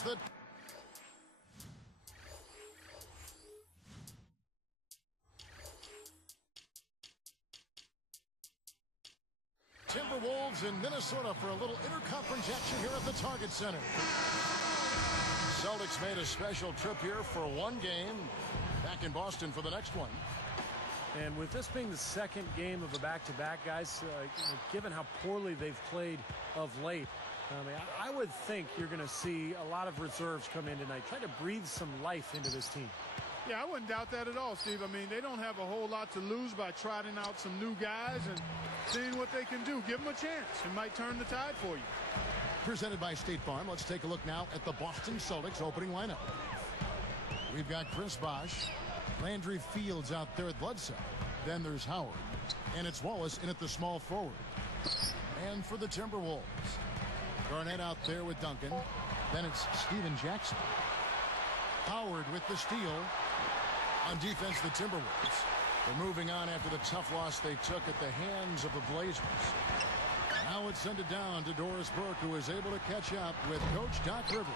It's the Timberwolves in Minnesota for a little interconference action here at the Target Center. Celtics made a special trip here for one game, back in Boston for the next one. And with this being the second game of a back-to-back, guys, given how poorly they've played of late, I would think you're going to see a lot of reserves come in tonight. Try to breathe some life into this team. Yeah, I wouldn't doubt that at all, Steve. I mean, they don't have a whole lot to lose by trotting out some new guys and seeing what they can do. Give them a chance. It might turn the tide for you. Presented by State Farm. Let's take a look now at the Boston Celtics opening lineup. We've got Chris Bosh, Landry Fields out there at Bledsoe. Then there's Howard. And it's Wallace in at the small forward. And for the Timberwolves, Garnett out there with Duncan. Then it's Steven Jackson. Howard with the steal. On defense, the Timberwolves. They're moving on after the tough loss they took at the hands of the Blazers. Now it's sent it down to Doris Burke, who is able to catch up with Coach Doc Rivers.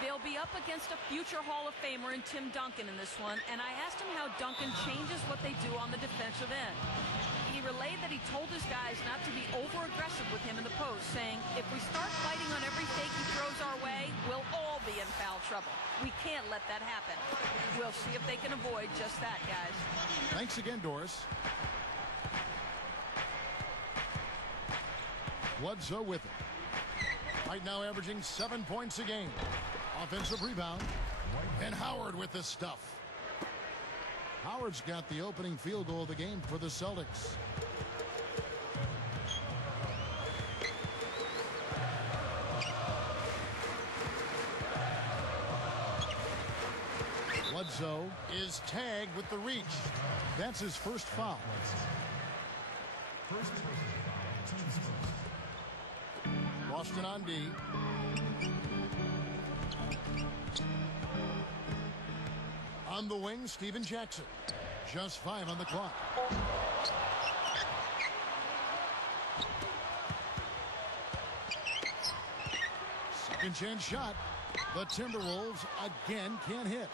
They'll be up against a future Hall of Famer in Tim Duncan in this one, and I asked him how Duncan changes what they do on the defensive end. He relayed that he told his guys not to be over-aggressive with him in the post, saying, if we start fighting on every fake he throws our way, we'll all be in foul trouble. We can't let that happen. We'll see if they can avoid just that, guys. Thanks again, Doris. Bledsoe with it. Right now averaging 7 points a game. Offensive rebound. And Howard with the stuff. Howard's got the opening field goal of the game for the Celtics. Bledsoe is tagged with the reach. That's his first foul. Boston on D. On the wing, Steven Jackson. Just 5 on the clock. Second chance shot. The Timberwolves again can't hit.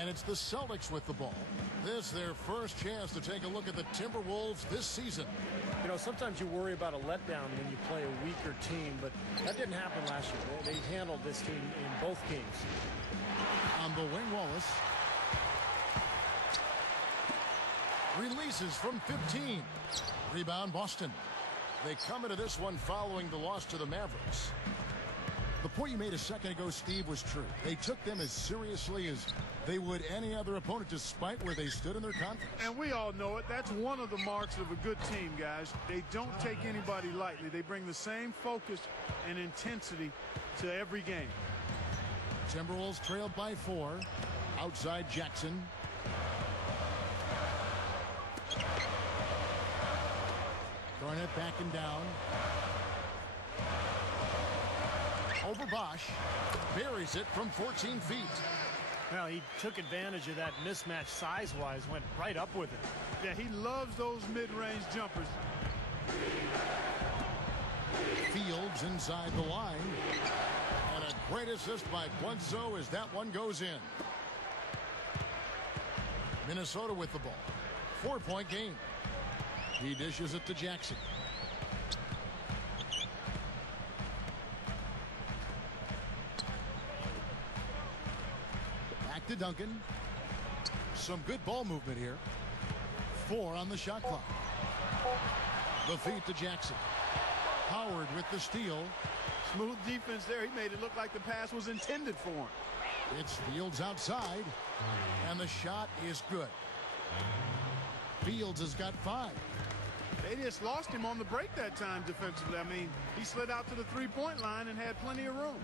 And it's the Celtics with the ball. This is their first chance to take a look at the Timberwolves this season. You know, sometimes you worry about a letdown when you play a weaker team, but that didn't happen last year. They handled this team in both games. On the wing, Wallace. Releases from 15. Rebound, Boston. They come into this one following the loss to the Mavericks. The point you made a second ago, Steve, was true. They took them as seriously as they would any other opponent, despite where they stood in their conference. And we all know it. That's one of the marks of a good team, guys. They don't take anybody lightly. They bring the same focus and intensity to every game. Timberwolves trailed by 4. Outside Jackson. Garnett backing down. Over Bosh. Buries it from 14 feet. Well, he took advantage of that mismatch size-wise, went right up with it. Yeah, he loves those mid-range jumpers. Fields inside the line. And a great assist by Bledsoe as that one goes in. Minnesota with the ball. 4-point game. He dishes it to Jackson. Back to Duncan. Some good ball movement here. 4 on the shot clock. The feed to Jackson. Howard with the steal. Smooth defense there. He made it look like the pass was intended for him. It's Fields outside. And the shot is good. Fields has got 5. They just lost him on the break that time defensively. I mean, he slid out to the three-point line and had plenty of room.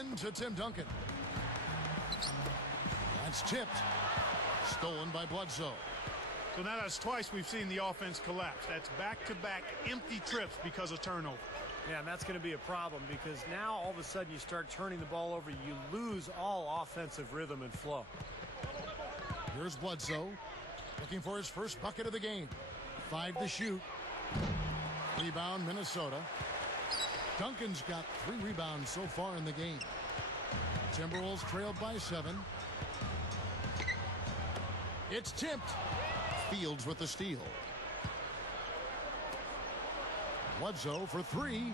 Into Tim Duncan. That's tipped. Stolen by Bledsoe. So now that's twice we've seen the offense collapse. That's back-to-back empty trips because of turnover. Yeah, and that's going to be a problem because now all of a sudden you start turning the ball over. You lose all offensive rhythm and flow. Here's Bledsoe looking for his first bucket of the game. 5 to shoot. Rebound, Minnesota. Duncan's got 3 rebounds so far in the game. Timberwolves trailed by 7. It's tipped. Fields with the steal. Bledsoe for 3.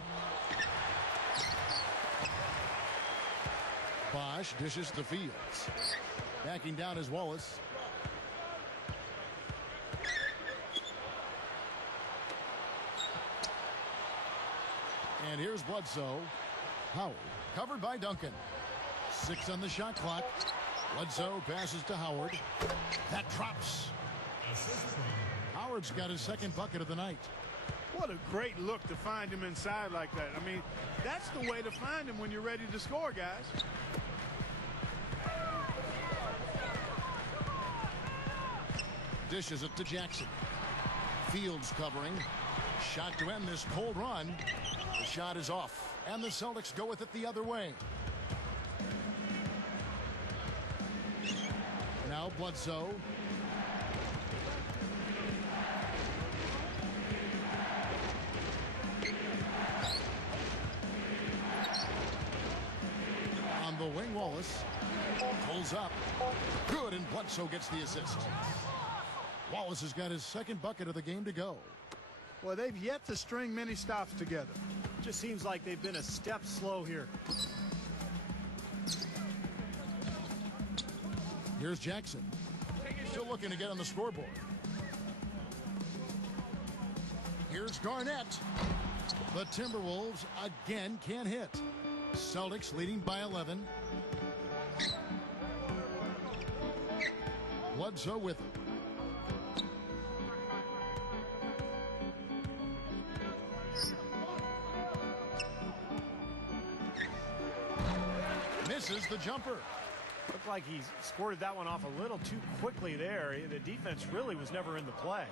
Bosch dishes to Fields. Backing down is Wallace. And here's Bledsoe. Howard covered by Duncan. 6 on the shot clock. Bledsoe passes to Howard. That drops. Howard's got his 2nd bucket of the night. What a great look to find him inside like that. I mean, that's the way to find him when you're ready to score, guys. Dishes it to Jackson. Fields covering. Shot to end this cold run. The shot is off, and the Celtics go with it the other way. Now Bledsoe. On the wing, Wallace pulls up. Good, and Bledsoe gets the assist. Wallace has got his 2nd bucket of the game to go. Well, they've yet to string many stops together. Just seems like they've been a step slow here. Here's Jackson. Still looking to get on the scoreboard. Here's Garnett. The Timberwolves again can't hit. Celtics leading by 11. Bledsoe with it. Misses the jumper. Looked like he squirted that one off a little too quickly there. The defense really was never in the play.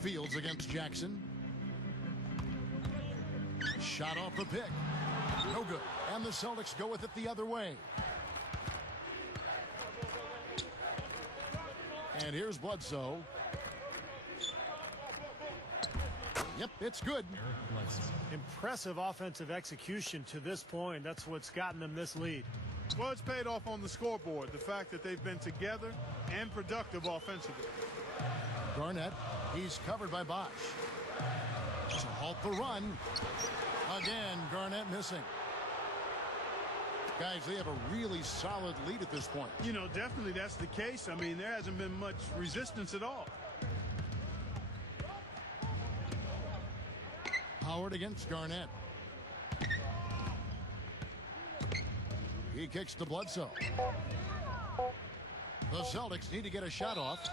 Fields against Jackson. Shot off the pick. No good. And the Celtics go with it the other way. And here's Bledsoe. Yep, it's good. Impressive offensive execution to this point. That's what's gotten them this lead. Well, it's paid off on the scoreboard. The fact that they've been together and productive offensively. Garnett, he's covered by Bosch. To halt the run. Again, Garnett missing. Guys, they have a really solid lead at this point. You know, definitely that's the case. I mean, there hasn't been much resistance at all. Howard against Garnett. He kicks to Bledsoe. The Celtics need to get a shot off.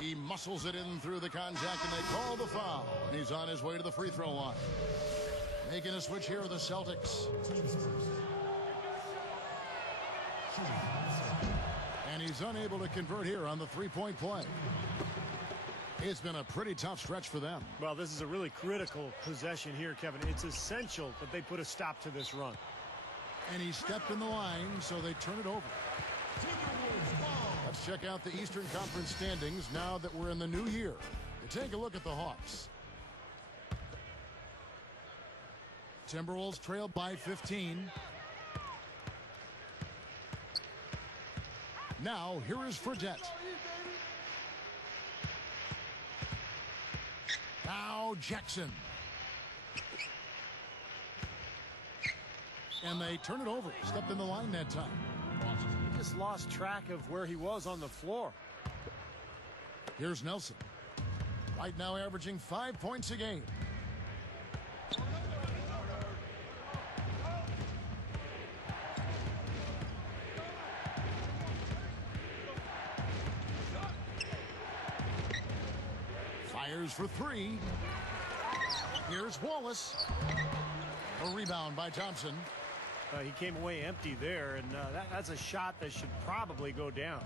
He muscles it in through the contact, and they call the foul. And he's on his way to the free throw line. Making a switch here are the Celtics. And he's unable to convert here on the three-point play. It's been a pretty tough stretch for them. Well, this is a really critical possession here, Kevin. It's essential that they put a stop to this run. And he stepped in the line, so they turn it over. Let's check out the Eastern Conference standings now that we're in the new year. Take a look at the Hawks. Timberwolves trailed by 15. Now, here is Fredette. Now, Jackson. And they turn it over. Stepped in the line that time. He just lost track of where he was on the floor. Here's Nelson. Right now averaging 5 points a game. Fires for three. Here's Wallace. A rebound by Thompson. He came away empty there, and that's a shot that should probably go down.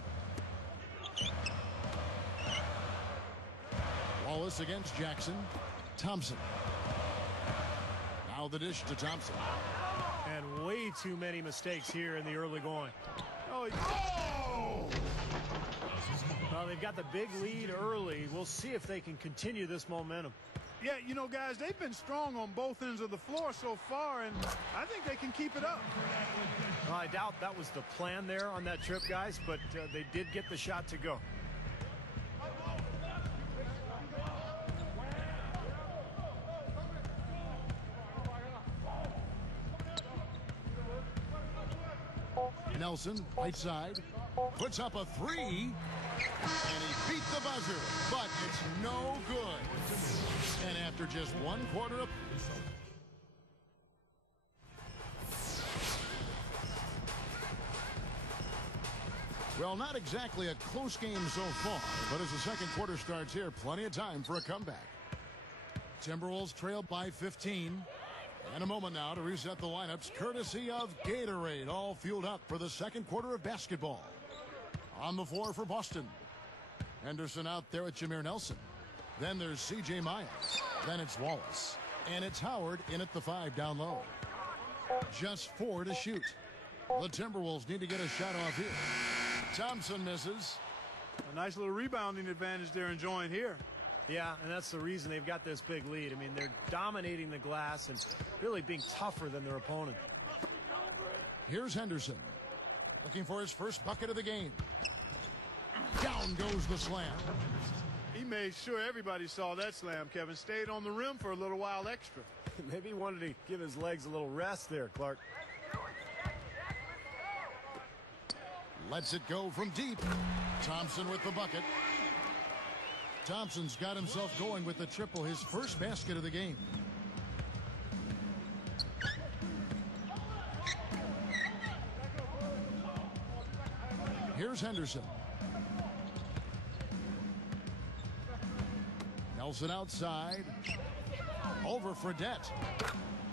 Wallace against Jackson. Thompson. Now the dish to Thompson. And way too many mistakes here in the early going. Well, they've got the big lead early. We'll see if they can continue this momentum. Yeah, you know, guys, they've been strong on both ends of the floor so far, and I think they can keep it up. Well, I doubt that was the plan there on that trip, guys, but they did get the shot to go. Nelson, right side, puts up a three, and he beat the buzzer, but it's no good. And after just one quarter of... Well, not exactly a close game so far, but as the second quarter starts here, plenty of time for a comeback. Timberwolves trail by 15. And a moment now to reset the lineups, courtesy of Gatorade, all fueled up for the second quarter of basketball. On the floor for Boston. Henderson out there with Jameer Nelson. Then there's C.J. Miles. Then it's Wallace. And it's Howard in at the 5 down low. Just 4 to shoot. The Timberwolves need to get a shot off here. Thompson misses. A nice little rebounding advantage they're enjoying here. Yeah, and that's the reason they've got this big lead. I mean, they're dominating the glass and really being tougher than their opponent. Here's Henderson, looking for his first bucket of the game. Down goes the slam. He made sure everybody saw that slam, Kevin. Stayed on the rim for a little while extra. Maybe he wanted to give his legs a little rest there, Clark. Lets it go from deep. Thompson with the bucket. Thompson's got himself going with the triple, his first basket of the game. Here's Henderson. Nelson outside. Over Fredette.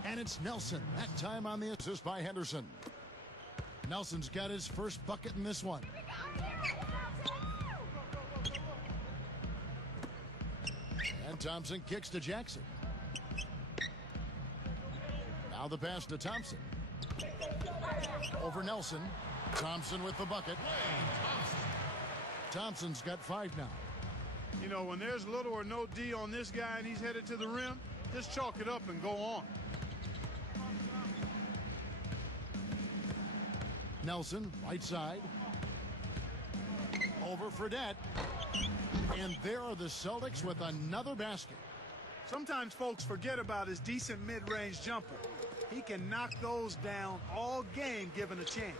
And it's Nelson. That time on the assist by Henderson. Nelson's got his first bucket in this one. And Thompson kicks to Jackson. Now the pass to Thompson. Over Nelson. Thompson with the bucket. Thompson's got 5 now. You know, when there's little or no D on this guy and he's headed to the rim, just chalk it up and go on. Nelson, right side. Over Fredette. And there are the Celtics with another basket. Sometimes folks forget about his decent mid-range jumper. He can knock those down all game given a chance.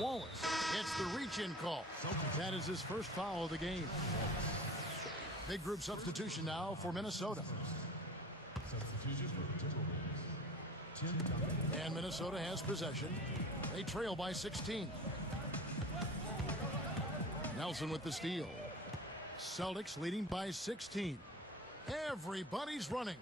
Wallace gets the reach-in call. That is his first foul of the game. Big group substitution now for Minnesota. And Minnesota has possession. They trail by 16. Nelson with the steal. Celtics leading by 16. Everybody's running.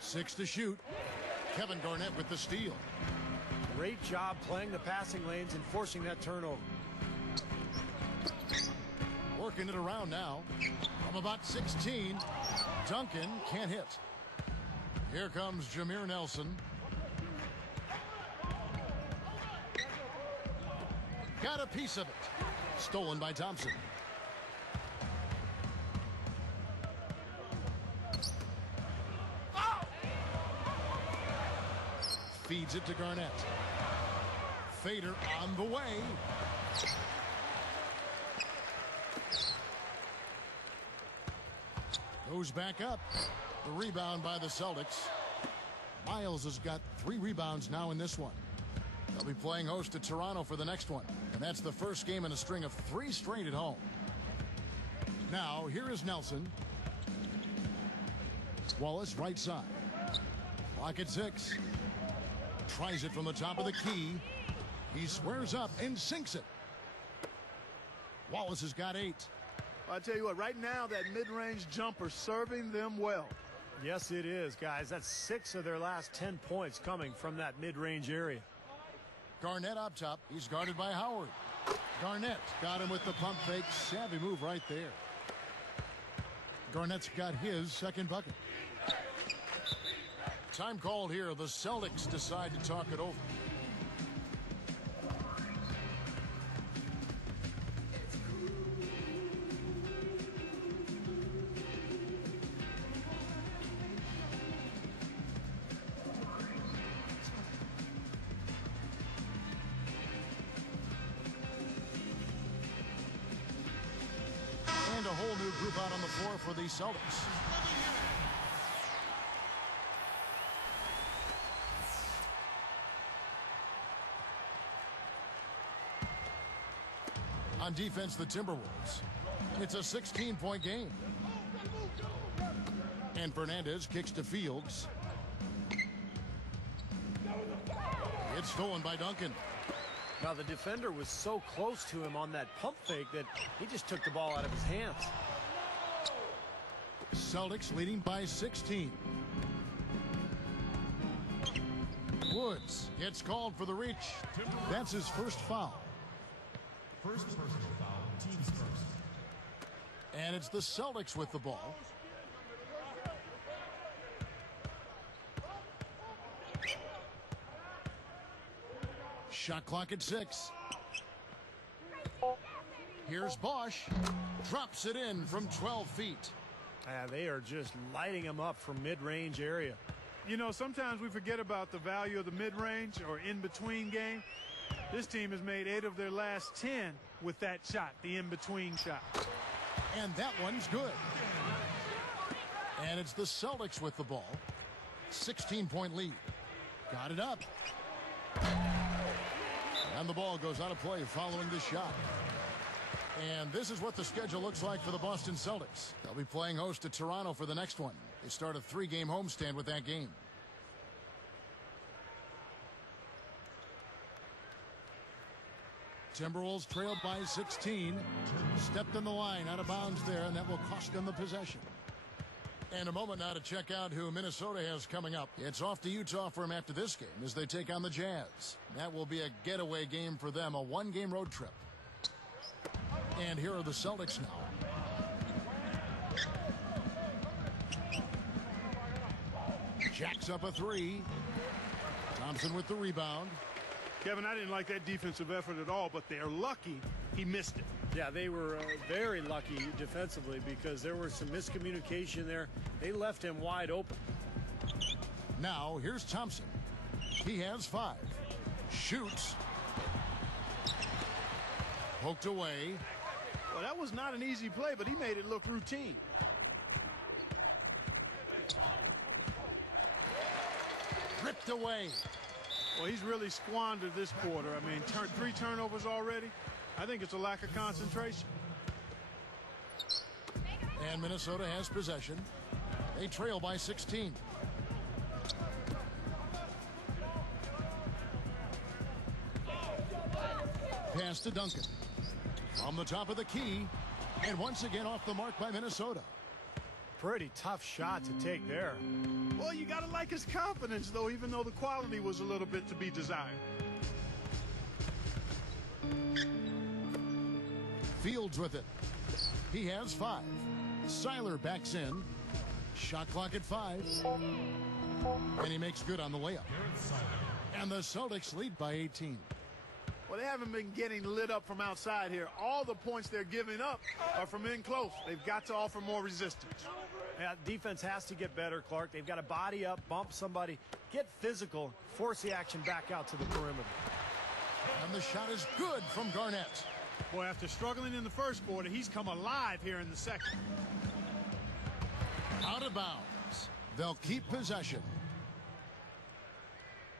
Six to shoot. Kevin Garnett with the steal. Great job playing the passing lanes and forcing that turnover. Working it around now. From about 16, Duncan can't hit. Here comes Jameer Nelson. Got a piece of it. Stolen by Thompson. Feeds it to Garnett. Fader on the way. Goes back up. The rebound by the Celtics. Miles has got 3 rebounds now in this one. They'll be playing host to Toronto for the next one. And that's the first game in a string of 3 straight at home. Now, here is Nelson. Wallace, right side. Clock at 6. Tries it from the top of the key. He squares up and sinks it. Wallace has got 8. I'll tell you what, right now that mid-range jumper serving them well. Yes, it is, guys. That's 6 of their last 10 points coming from that mid-range area. Garnett up top. He's guarded by Howard. Garnett got him with the pump fake. Savvy move right there. Garnett's got his second bucket. Time called here. The Celtics decide to talk it over. And a whole new group out on the floor for the Celtics. On defense, the Timberwolves. It's a 16-point game. And Fernandez kicks to Fields. It's stolen by Duncan. Now, the defender was so close to him on that pump fake that he just took the ball out of his hands. Celtics leading by 16. Woods gets called for the reach. That's his first foul. First personal foul, team's first. And it's the Celtics with the ball. Shot clock at 6. Here's Bosch. Drops it in from 12 feet. They are just lighting him up from mid-range area. You know, sometimes we forget about the value of the mid-range or in-between game. This team has made 8 of their last 10 with that shot, the in-between shot. And that one's good. And it's the Celtics with the ball. 16-point lead. Got it up. And the ball goes out of play following this shot. And this is what the schedule looks like for the Boston Celtics. They'll be playing host to Toronto for the next one. They start a 3-game homestand with that game. Timberwolves trailed by 16. Stepped in the line out of bounds there, and that will cost them the possession. And a moment now to check out who Minnesota has coming up. It's off to Utah for them after this game as they take on the Jazz. That will be a getaway game for them, a 1-game road trip. And here are the Celtics now. Jacks up a 3. Thompson with the rebound. Kevin, I didn't like that defensive effort at all, but they're lucky he missed it. Yeah, they were very lucky defensively because there was some miscommunication there. They left him wide open. Now, here's Thompson. He has 5. Shoots. Poked away. Well, that was not an easy play, but he made it look routine. Ripped away. Well, he's really squandered this quarter. I mean, 3 turnovers already. I think it's a lack of concentration. And Minnesota has possession. They trail by 16. Pass to Duncan. On the top of the key. And once again off the mark by Minnesota. Pretty tough shot to take there. Well, you got to like his confidence, though, even though the quality was a little bit to be desired. Fields with it. He has 5. Seiler backs in. Shot clock at 5. And he makes good on the layup. And the Celtics lead by 18. Well, they haven't been getting lit up from outside here. All the points they're giving up are from in close. They've got to offer more resistance. Yeah, defense has to get better, Clark. They've got to body up, bump somebody, get physical, force the action back out to the perimeter. And the shot is good from Garnett. Boy, after struggling in the first quarter, he's come alive here in the second. Out of bounds. They'll keep possession.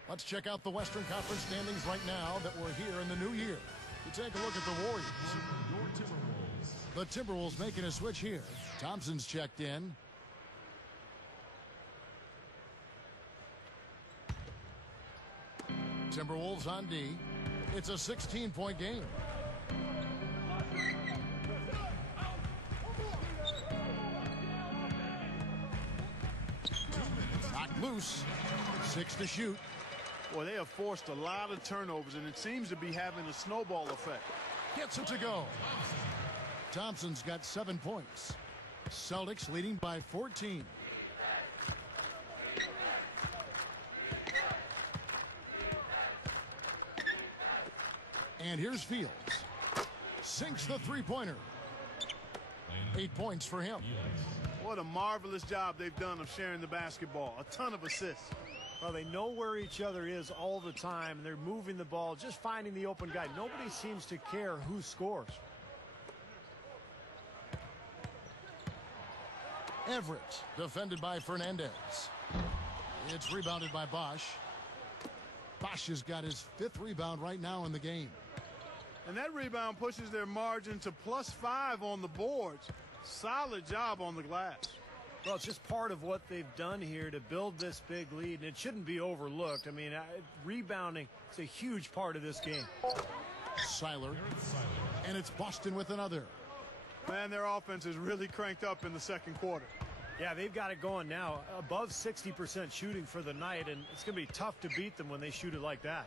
Let's check out the Western Conference standings right now that we're here in the new year. You take a look at the Warriors. The Timberwolves making a switch here. Thompson's checked in. Timberwolves on D. It's a 16-point game. Knocked loose. 6 to shoot. Boy, they have forced a lot of turnovers, and it seems to be having a snowball effect. Gets it to go. Thompson's got 7 points. Celtics leading by 14. And here's Fields. Sinks the three-pointer. 8 points for him. What a marvelous job they've done of sharing the basketball. A ton of assists. Well, they know where each other is all the time. They're moving the ball, just finding the open guy. Nobody seems to care who scores. Everett, defended by Fernandez. It's rebounded by Bosch. Bosch has got his 5th rebound right now in the game. And that rebound pushes their margin to +5 on the boards. Solid job on the glass. Well, it's just part of what they've done here to build this big lead, and it shouldn't be overlooked. I mean, rebounding is a huge part of this game. Seiler, and it's Boston with another. Man, their offense is really cranked up in the second quarter. Yeah, they've got it going now. Above 60% shooting for the night, and it's going to be tough to beat them when they shoot it like that.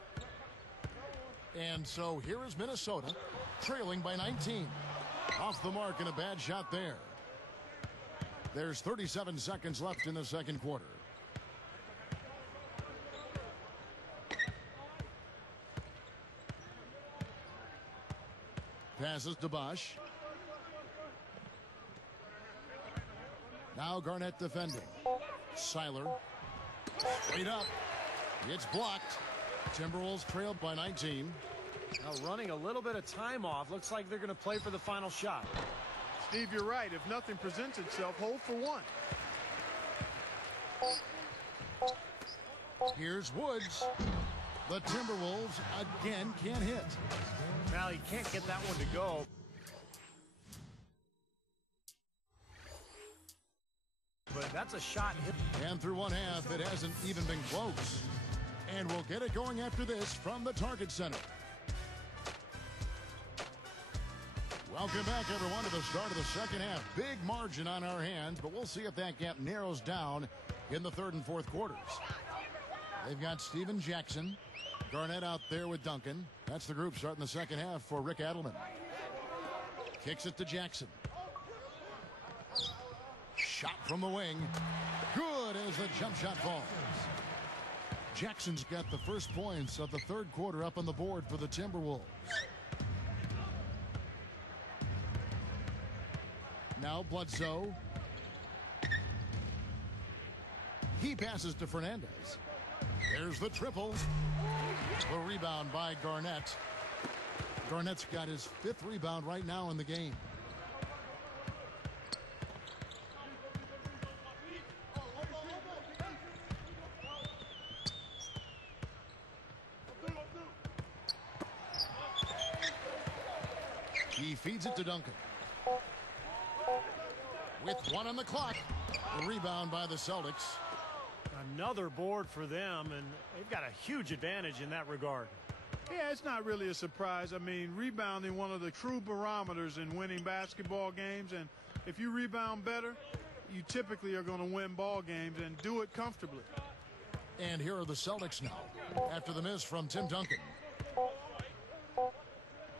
And so here is Minnesota, trailing by 19. Off the mark and a bad shot there. There's 37 seconds left in the second quarter. Passes to Bosch. Now Garnett defending. Seiler. Straight up. It's blocked. Timberwolves trailed by 19. Now running a little bit of time off. Looks like they're going to play for the final shot. Steve, you're right. If nothing presents itself, hold for one. Here's Woods. The Timberwolves again can't hit. Well, he can't get that one to go. But that's a shot hit. And through one half, it hasn't even been close. And we'll get it going after this from the Target Center. Welcome back, everyone, to the start of the second half. Big margin on our hands, but we'll see if that gap narrows down in the third and fourth quarters. They've got Steven Jackson. Garnett out there with Duncan. That's the group starting the second half for Rick Adelman. Kicks it to Jackson. Shot from the wing. Good as the jump shot falls. Jackson's got the first points of the third quarter up on the board for the Timberwolves. Now Bledsoe. He passes to Fernandez. There's the triple. The rebound by Garnett. Garnett's got his 5th rebound right now in the game. He feeds it to Duncan. With 1 on the clock. The rebound by the Celtics. Another board for them, and they've got a huge advantage in that regard. Yeah, it's not really a surprise. I mean, rebounding one of the true barometers in winning basketball games, and if you rebound better, you typically are going to win ball games and do it comfortably. And here are the Celtics now after the miss from Tim Duncan.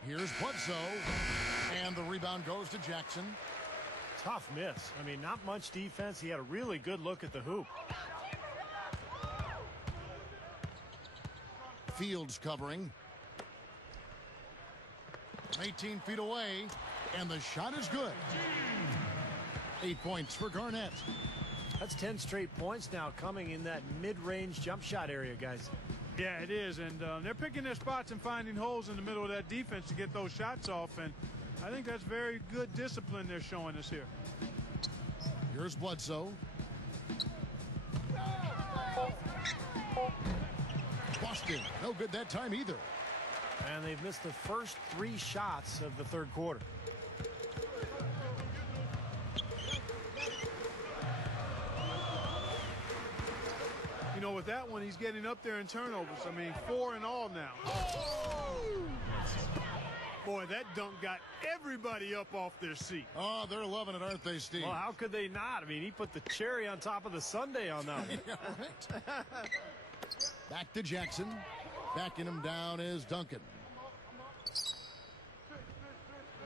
Here's Bledsoe, and the rebound goes to Jackson. Tough miss. I mean, not much defense. He had a really good look at the hoop. Fields covering. 18 feet away, and the shot is good. 8 points for Garnett. That's 10 straight points now coming in that mid-range jump shot area, guys. Yeah, it is, and they're picking their spots and finding holes in the middle of that defense to get those shots off, and I think that's very good discipline they're showing us here. Here's Bledsoe. Boston, no good that time either. And they've missed the first 3 shots of the third quarter. You know, with that one, he's getting up there in turnovers. I mean, 4 in all now. Boy, that dunk got everybody up off their seat. Oh, they're loving it, aren't they, Steve? Well, how could they not? I mean, he put the cherry on top of the sundae on that one. Yeah, right. Back to Jackson. Backing him down is Duncan.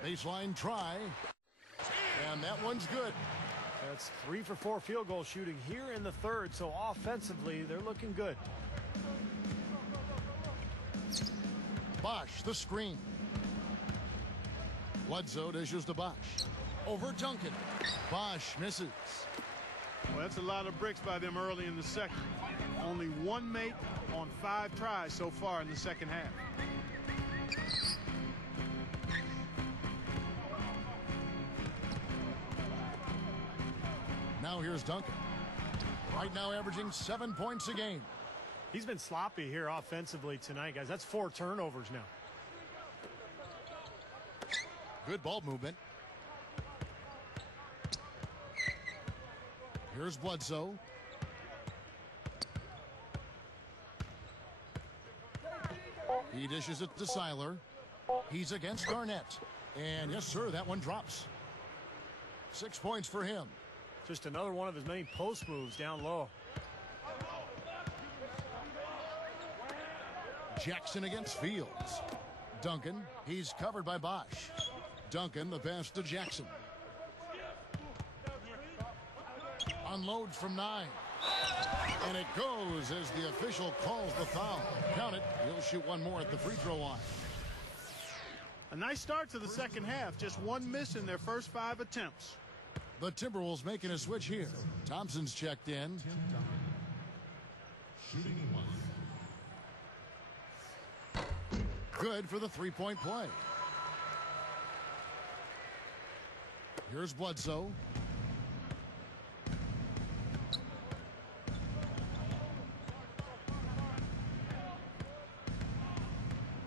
Baseline try. And that one's good. That's 3 for 4 field goal shooting here in the third, so offensively they're looking good. Bosch, the screen. Bledsoe dishes to Bosch. Over Duncan. Bosch misses. Well, that's a lot of bricks by them early in the second. Only one make on 5 tries so far in the second half. Now here's Duncan. Right now averaging 7 points a game. He's been sloppy here offensively tonight, guys. That's 4 turnovers now. Good ball movement. Here's Bledsoe. He dishes it to Seiler. He's against Garnett. And yes, sir, that one drops. 6 points for him. Just another one of his many post moves down low. Jackson against Fields. Duncan, he's covered by Bosch. Duncan, the pass to Jackson. Unloads from 9. And it goes as the official calls the foul. Count it. He'll shoot one more at the free throw line. A nice start to the second half. Just one miss in their first 5 attempts. The Timberwolves making a switch here. Thompson's checked in. Tim Duncan. Shooting 1. Good for the three-point play. Here's Bledsoe.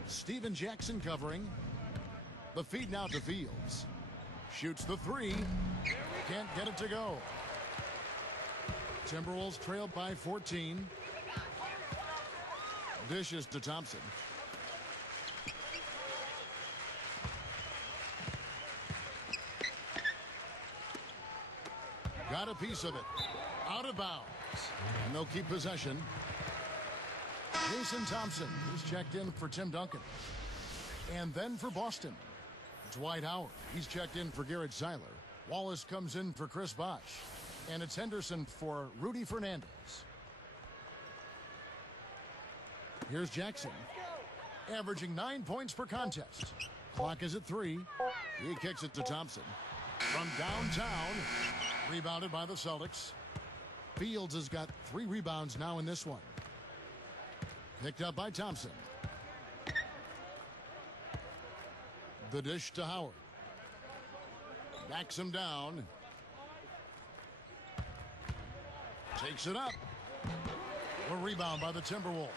Steven Jackson covering. The feed now to Fields. Shoots the 3. Can't get it to go. Timberwolves trail by 14. Dishes to Thompson. Got a piece of it. Out of bounds. And they'll keep possession. Jason Thompson is checked in for Tim Duncan. And then for Boston, Dwight Howard. He's checked in for Garrett Seiler. Wallace comes in for Chris Bosh. And it's Henderson for Rudy Fernandez. Here's Jackson. Averaging 9 points per contest. Clock is at 3. He kicks it to Thompson. From downtown. Rebounded by the Celtics. Fields has got 3 rebounds now in this one. Picked up by Thompson. The dish to Howard. Backs him down. Takes it up. A rebound by the Timberwolves.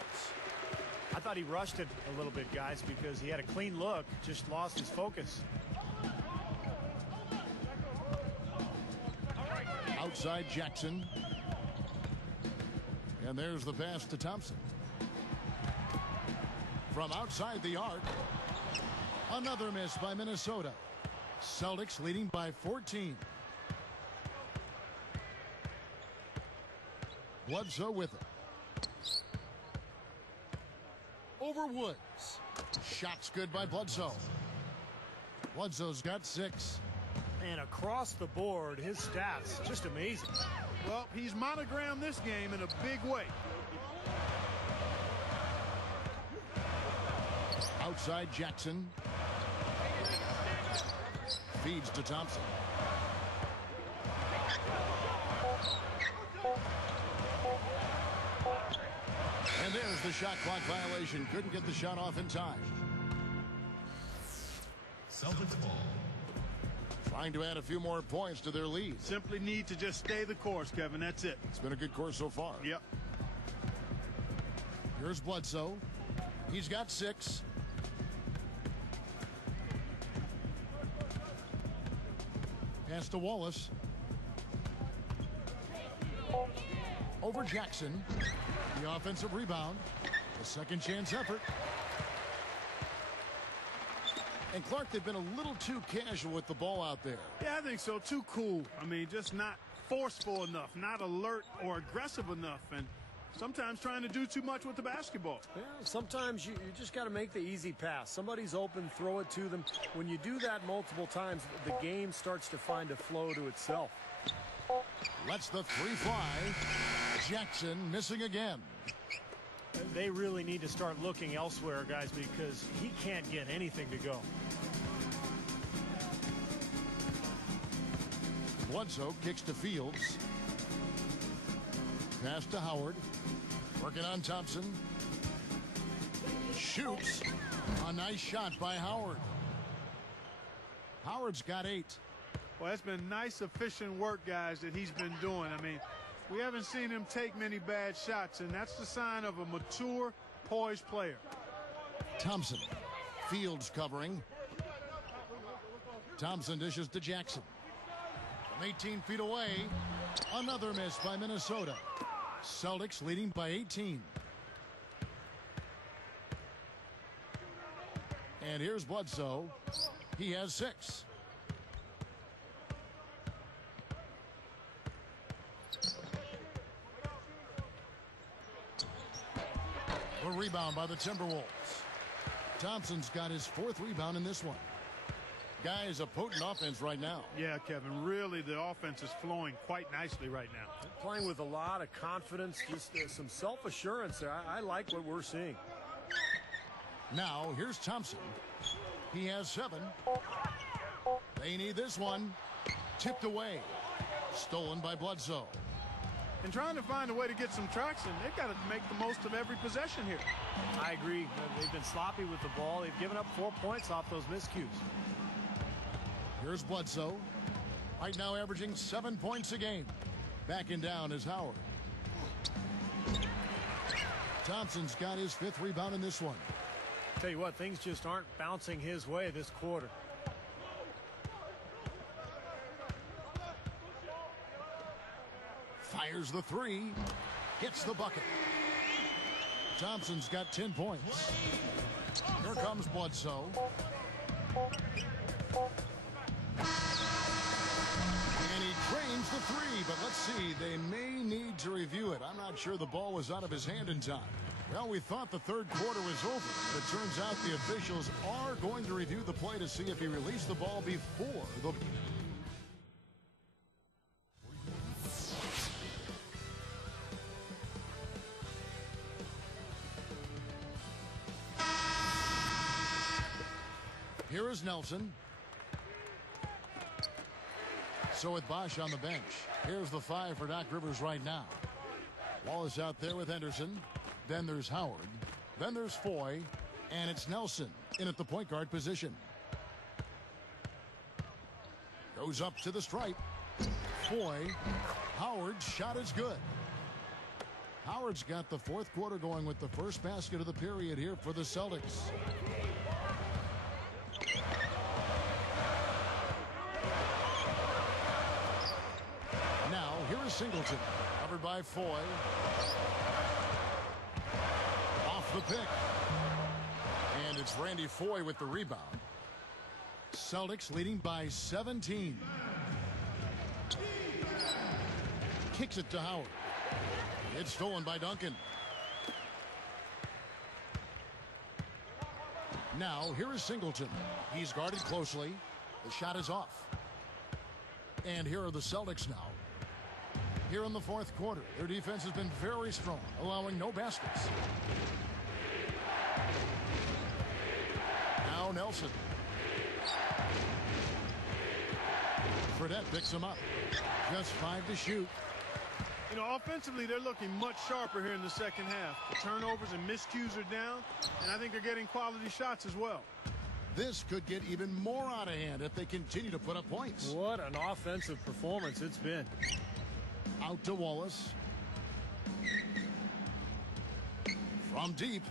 I thought he rushed it a little bit, guys, because he had a clean look, just lost his focus. Outside Jackson. And there's the pass to Thompson. From outside the arc. Another miss by Minnesota. Celtics leading by 14. Bledsoe with it. Over Woods. Shots good by Bledsoe. Bledsoe's got 6. And across the board, his stats just amazing. Well, he's monogrammed this game in a big way. Outside Jackson. Feeds to Thompson. And there's the shot clock violation. Couldn't get the shot off in time. Celtics ball. Trying to add a few more points to their lead. Simply need to just stay the course, Kevin. That's it. It's been a good course so far. Yep. Here's Bledsoe. He's got 6. Pass to Wallace. Over Jackson. The offensive rebound. A second chance effort. And Clark, they've been a little too casual with the ball out there. Yeah, I think so. Too cool. I mean, just not forceful enough, not alert or aggressive enough, and sometimes trying to do too much with the basketball. Yeah, sometimes you just got to make the easy pass. Somebody's open, throw it to them. When you do that multiple times, the game starts to find a flow to itself. Lets the three fly. Jackson missing again. They really need to start looking elsewhere, guys, because he can't get anything to go. Bledsoe kicks to Fields. Pass to Howard. Working on Thompson. Shoots. A nice shot by Howard. Howard's got 8. Well, that's been nice, efficient work, guys, that he's been doing. I mean, we haven't seen him take many bad shots, and that's the sign of a mature, poised player. Thompson. Fields covering. Thompson dishes to Jackson. From 18 feet away, another miss by Minnesota. Celtics leading by 18. And here's Bledsoe. He has 6. A rebound by the Timberwolves. Thompson's got his 4th rebound in this one. Guys, a potent offense right now. Yeah, Kevin, really the offense is flowing quite nicely right now. Playing with a lot of confidence, just some self-assurance there. I like what we're seeing. Now, here's Thompson. He has 7. They need this one. Tipped away. Stolen by Bledsoe. And trying to find a way to get some traction, they've got to make the most of every possession here. I agree. They've been sloppy with the ball. They've given up 4 points off those miscues. Here's Bledsoe. Right now averaging 7 points a game. Backing down is Howard. Thompson's got his 5th rebound in this one. Tell you what, things just aren't bouncing his way this quarter. Fires the 3. Gets the bucket. Thompson's got 10 points. Here comes Bledsoe. And he drains the 3, but let's see. They may need to review it. I'm not sure the ball was out of his hand in time. Well, we thought the 3rd quarter was over, but it turns out the officials are going to review the play to see if he released the ball before the... Here is Nelson. So with Bosch on the bench, here's the 5 for Doc Rivers right now. Wallace out there with Henderson. Then there's Howard. Then there's Foy. And it's Nelson in at the point guard position. Goes up to the stripe. Foy. Howard's shot is good. Howard's got the 4th quarter going with the first basket of the period here for the Celtics. Now, here is Singleton. Covered by Foy. Off the pick. And it's Randy Foy with the rebound. Celtics leading by 17. Kicks it to Howard. It's stolen by Duncan. Now, here is Singleton. He's guarded closely. The shot is off. And here are the Celtics now. Here in the 4th quarter, their defense has been very strong, allowing no baskets. Now Nelson. Fredette picks him up. Just 5 to shoot. You know, offensively, they're looking much sharper here in the second half. The turnovers and miscues are down, and I think they're getting quality shots as well. This could get even more out of hand if they continue to put up points. What an offensive performance it's been. Out to Wallace. From deep.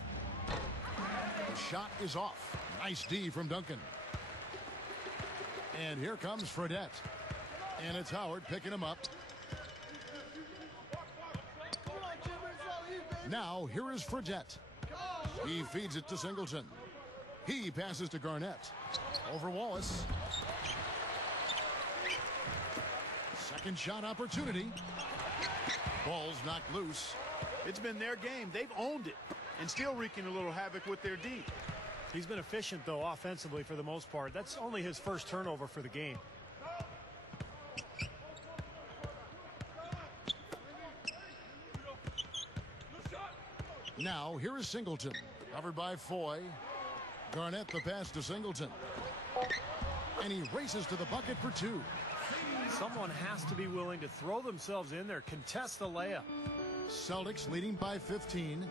The shot is off. Nice D from Duncan. And here comes Fredette. And it's Howard picking him up. Now, here is Fredette. He feeds it to Singleton. He passes to Garnett. Over Wallace. Second shot opportunity. Ball's knocked loose. It's been their game. They've owned it and still wreaking a little havoc with their D. He's been efficient, though, offensively for the most part. That's only his first turnover for the game. Now, here is Singleton. Covered by Foy. Garnett the pass to Singleton. And he races to the bucket for two. Someone has to be willing to throw themselves in there, contest the layup. Celtics leading by 15.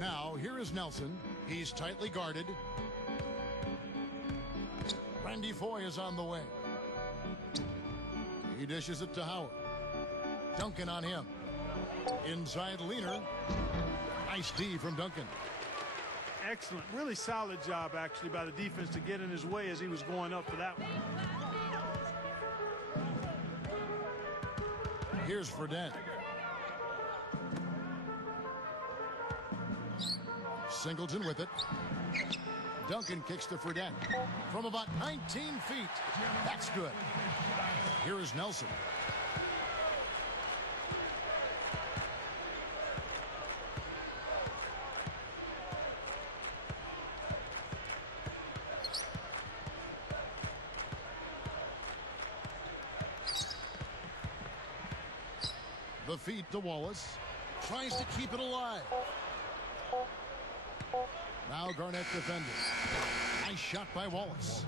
Now, here is Nelson. He's tightly guarded. Randy Foy is on the way. He dishes it to Howard. Duncan on him. Inside Leaner. Nice D from Duncan. Excellent. Really solid job, actually, by the defense to get in his way as he was going up for that one. Here's Fredette. Singleton with it. Duncan kicks to Fredette. From about 19 feet. That's good. Here is Nelson. The feed to Wallace. Tries to keep it alive. Now Garnett defending. Nice shot by Wallace.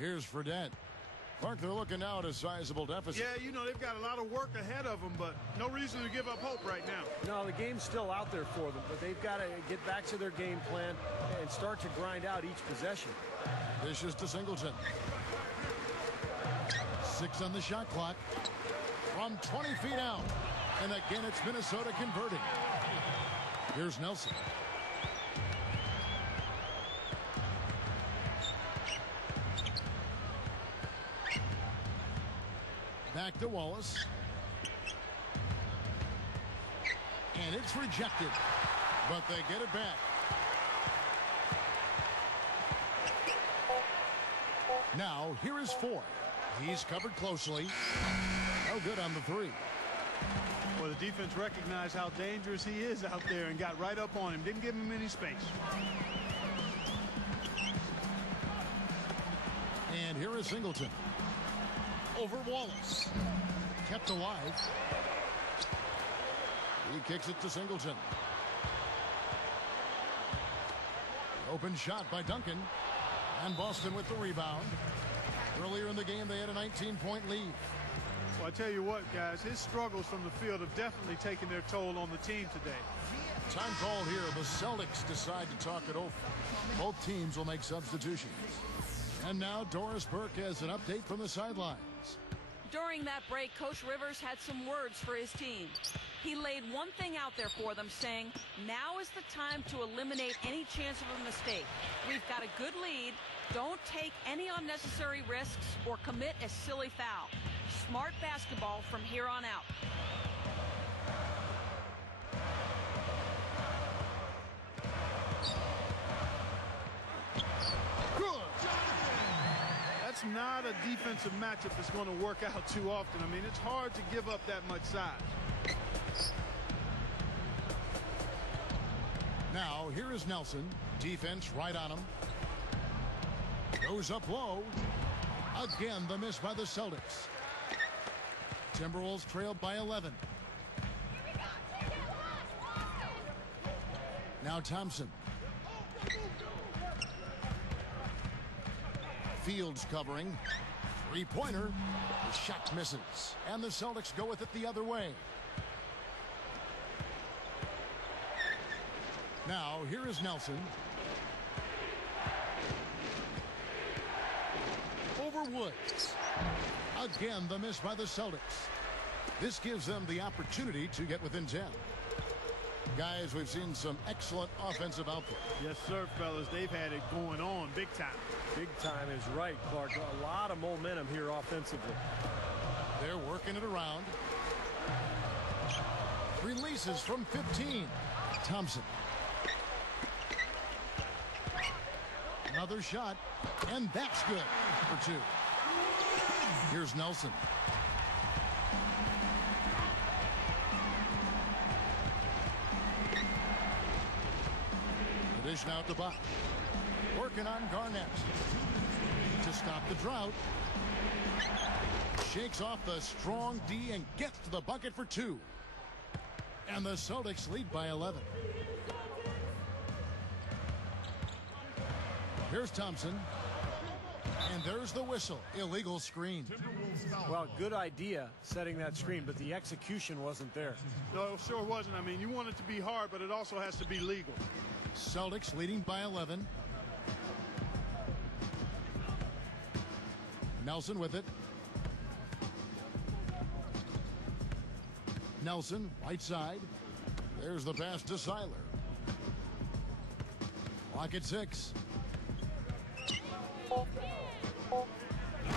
Here's Fredette. Clark, they're looking now at a sizable deficit. Yeah, you know, they've got a lot of work ahead of them, but no reason to give up hope right now. No, the game's still out there for them, but they've got to get back to their game plan and start to grind out each possession. Dishes to Singleton. 6 on the shot clock. From 20 feet out. And again, it's Minnesota converting. Here's Nelson. Back to Wallace. And it's rejected. But they get it back. Now, here is Foy. He's covered closely. No good on the three. Well, the defense recognized how dangerous he is out there and got right up on him. Didn't give him any space. And here is Singleton. Over Wallace. Kept alive. He kicks it to Singleton. Open shot by Duncan. And Boston with the rebound. Earlier in the game, they had a 19-point lead. Well, I tell you what, guys, his struggles from the field have definitely taken their toll on the team today. Time called here. The Celtics decide to talk it over. Both teams will make substitutions. And now Doris Burke has an update from the sidelines. During that break, Coach Rivers had some words for his team. He laid one thing out there for them, saying, now is the time to eliminate any chance of a mistake. We've got a good lead. Don't take any unnecessary risks or commit a silly foul. Smart basketball from here on out. Good. That's not a defensive matchup that's going to work out too often. I mean, it's hard to give up that much size. Now, here is Nelson. Defense right on him. Goes up low. Again, the miss by the Celtics. Timberwolves trailed by 11. Now Thompson. Fields covering. Three-pointer. The shot misses. And the Celtics go with it the other way. Now, here is Nelson. Over Woods. Again, the miss by the Celtics. This gives them the opportunity to get within 10. Guys, we've seen some excellent offensive output. Yes, sir, fellas. They've had it going on big time. Big time is right, Clark. A lot of momentum here offensively. They're working it around. Releases from 15. Thompson. Another shot, and that's good for two. Here's Nelson. The dish now to Buck. Working on Garnett. To stop the drought. Shakes off the strong D and gets to the bucket for 2. And the Celtics lead by 11. Here's Thompson. And there's the whistle. Illegal screen. Well, good idea setting that screen, but the execution wasn't there. No, it sure wasn't. I mean, you want it to be hard, but it also has to be legal. Celtics leading by 11. Nelson with it. Nelson, right side. There's the pass to Seiler. Clock at 6.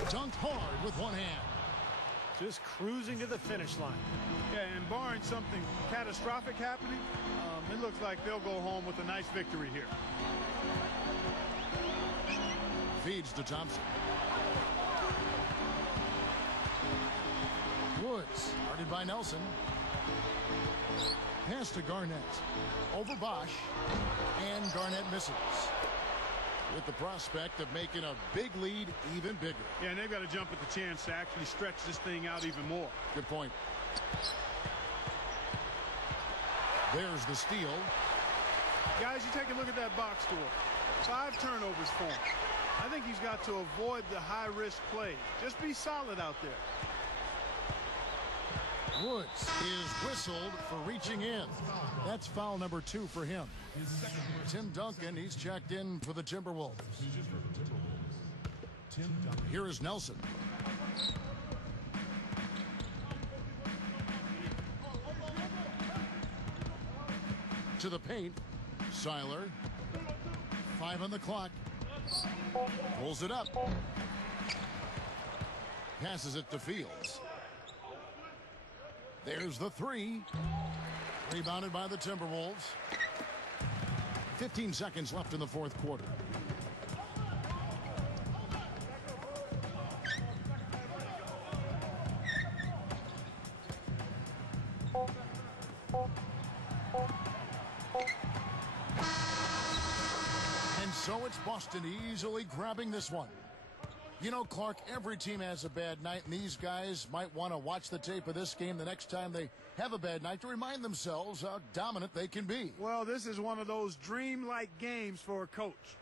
Dunked hard with one hand. Just cruising to the finish line. Yeah, and barring something catastrophic happening, it looks like they'll go home with a nice victory here. Feeds to Thompson. Woods, guarded by Nelson. Pass to Garnett. Over Bosch. And Garnett misses. With the prospect of making a big lead even bigger. Yeah, and they've got to jump at the chance to actually stretch this thing out even more. Good point. There's the steal. Guys, you take a look at that box score. 5 turnovers for him. I think he's got to avoid the high-risk plays. Just be solid out there. Woods is whistled for reaching in. That's foul number 2 for him. Tim Duncan, he's checked in for the Timberwolves. Here is Nelson. To the paint. Seiler. 5 on the clock. Pulls it up. Passes it to Fields. There's the 3. Rebounded by the Timberwolves. 15 seconds left in the fourth quarter. And so it's Boston easily grabbing this one. You know, Clark, every team has a bad night, and these guys might want to watch the tape of this game the next time they have a bad night to remind themselves how dominant they can be. Well, this is one of those dream-like games for a coach.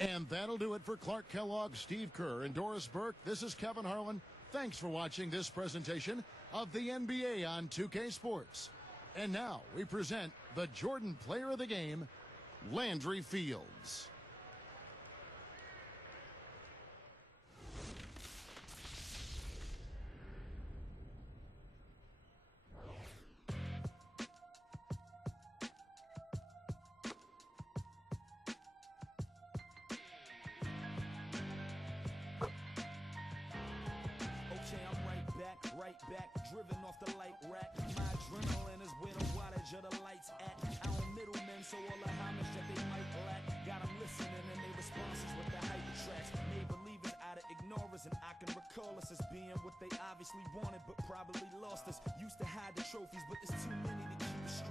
And that'll do it for Clark Kellogg, Steve Kerr, and Doris Burke. This is Kevin Harlan. Thanks for watching this presentation of the NBA on 2K Sports. And now we present the Jordan Player of the Game, Landry Fields. Back, driven off the light rack. My adrenaline is where the wattage of the lights at. I don't middlemen, so all the homage that they might lack. Got them listening and they responses with the hyper tracks. Made believers out of ignorance, and I can recall us as being what they obviously wanted, but probably lost us. Used to hide the trophies, but there's too many to keep us